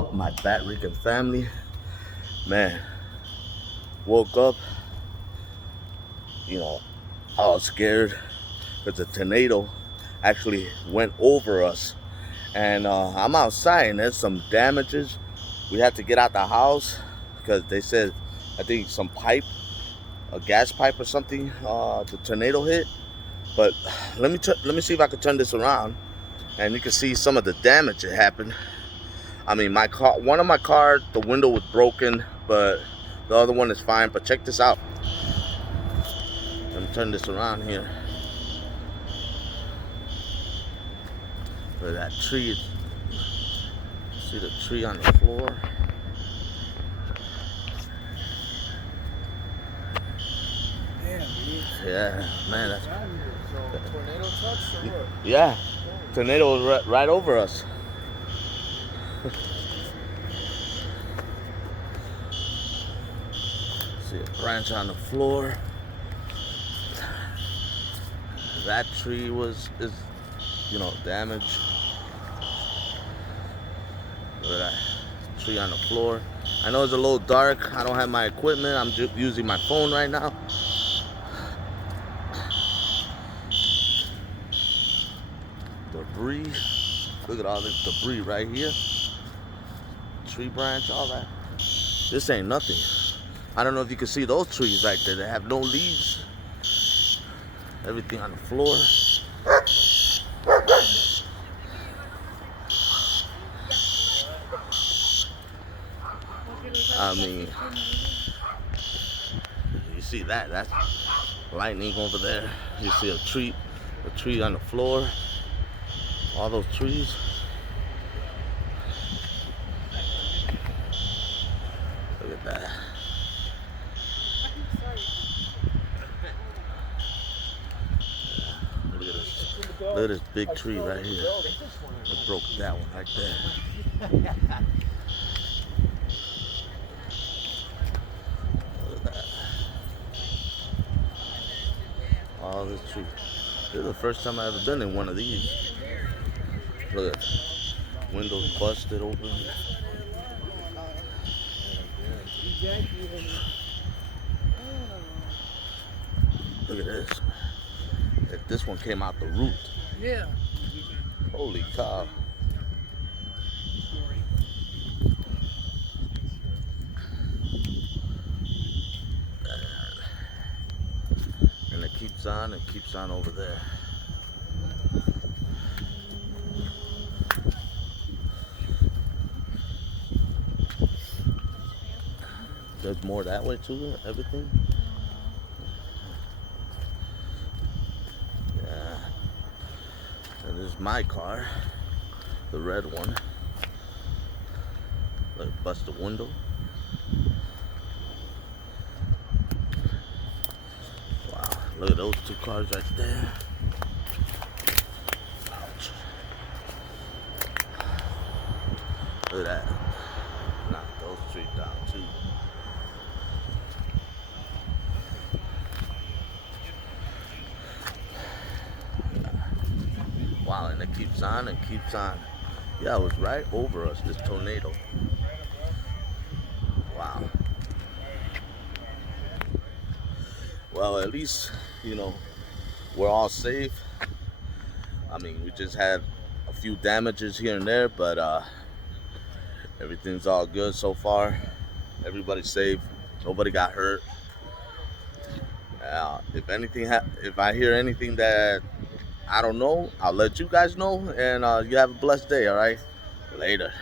up, my Batrican family? Man, woke up, you know, I was scared because the tornado actually went over us. And I'm outside and there's some damages. We had to get out the house because they said, I think some pipe, a gas pipe or something, the tornado hit. But let me see if I can turn this around and you can see some of the damage that happened. I mean, my car, one of my cars, the window was broken, but the other one is fine. But check this out. Let me turn this around here. Look at that tree. See the tree on the floor? Yeah, man, that's... So, tornado touched or what? Yeah, tornado was right over us. See a branch on the floor. That tree is damaged. Look at that tree on the floor. I know it's a little dark. I don't have my equipment. I'm just using my phone right now. Debris. Look at all this debris right here. Tree branch, all that. This ain't nothing. I don't know if you can see those trees right there. They have no leaves. Everything on the floor. I mean, you see that? That's lightning over there. You see a tree on the floor. All those trees. Look at that. Look at this. Look at this big tree right here. It broke that one right there. Look at that. All this tree. This is the first time I've ever been in one of these. Look at that. Windows busted open. Look at this. This one came out the root. Yeah. Holy cow. And it keeps on over there. There's more that way too, everything. Yeah. And this is my car, the red one. Look, bust the window. Wow, look at those two cars right there. Ouch. Look at that. Knock those trees down too. Wow, and it keeps on and keeps on. Yeah, it was right over us, this tornado. Wow. Well, at least, we're all safe. I mean, we just had a few damages here and there, but everything's all good so far. Everybody's safe. Nobody got hurt. If I hear anything that I don't know, I'll let you guys know. And you have a blessed day, all right? Later.